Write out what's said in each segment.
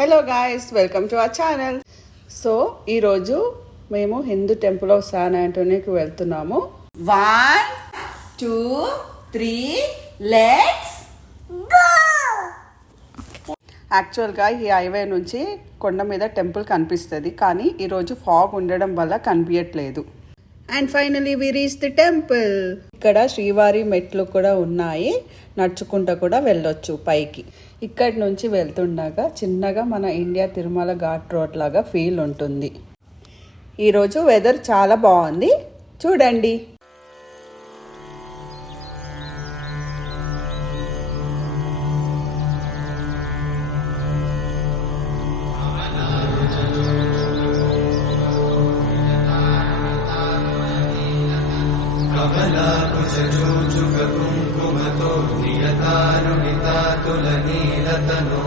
Hello guys, welcome to our channel. So ఈరోజు మేము Hindu temple of San ఆంటోనీకి వెళ్తున్నాము. 1 2 3 let's go. యాక్చువల్గా ఈ హైవే నుంచి కొండ మీద టెంపుల్ కనిపిస్తుంది, కానీ ఈరోజు ఫాగ్ ఉండడం వల్ల కనిపించట్లేదు. And finally we reach the temple. ఇక్కడ శ్రీవారి మెట్లు కూడా ఉన్నాయి, నడుచుకుంటూ కూడా వెళ్ళొచ్చు పైకి. ఇక్కడి నుంచి వెళ్తుండగా చిన్నగా మన ఇండియా తిరుమల ఘాట్ రోడ్ లాగా ఫీల్ ఉంటుంది. ఈరోజు వెదర్ చాలా బాగుంది, చూడండి. కుంకుమతో నియతారుణితాతులనీలతనో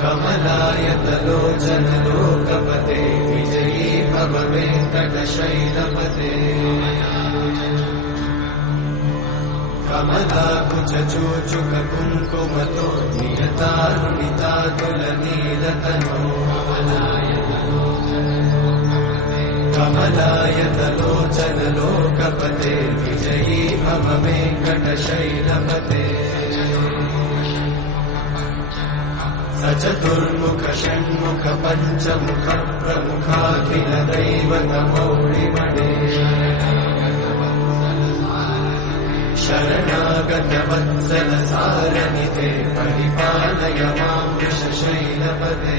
కమలాయతలోచనలోకపతే విజయీ భవ వెంకటశైలపతే కమలాకుచూచుక కుంకుమతో నియతారుణితాతులనీలతనో కమలాయతలోచనలోకపతే విజయీ భవ వెంకటశైలపతే సచతుర్ముఖ షణ్ముఖ పంచముఖ ప్రముఖాఖిల దైవతమౌళిమణే శరణాగత వత్సల సారనితే పరిపాలయ మాం వృషశైలపతే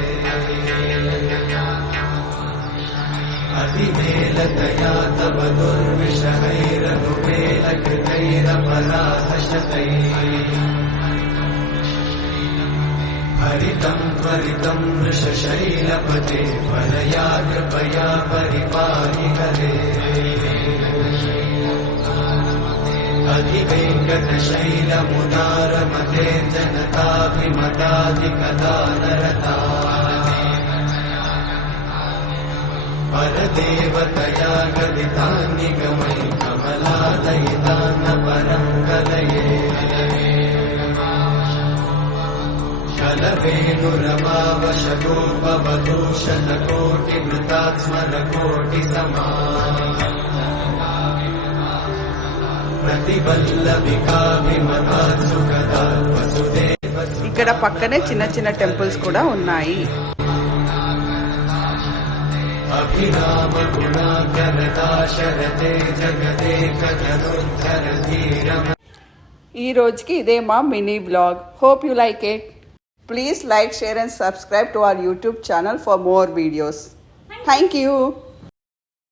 అతివేలతయా తవ దుర్విషహైరనువేలకృతైరపరాధశతైః హరితం త్వరితం వృషశైలపతే వరయా కృపయా పరిపాहि హరే అధివేంకటశైలముదారమతే జనతాభిమతాధికదానరతా పరదేవతయా గదితాన్నిగమై కమలాదయితాన్న పరంగలయే కలవేణురమావశగోపవదూషణకోటిమృతాత్మరకోటి సమా ప్రతివల్లవికాభిమతాత్సుకదా వసుదేవ. ఇక్కడ పక్కనే చిన్న చిన్న టెంపుల్స్ కూడా ఉన్నాయి. అభిరామ గుణాకరదాశరథే జగదేక జనుద్ధర ధీరమ. ఈ రోజుకి ఇదే మా mini blog. Hope you like it. Please like, share and subscribe to our YouTube channel for more videos. Thank you.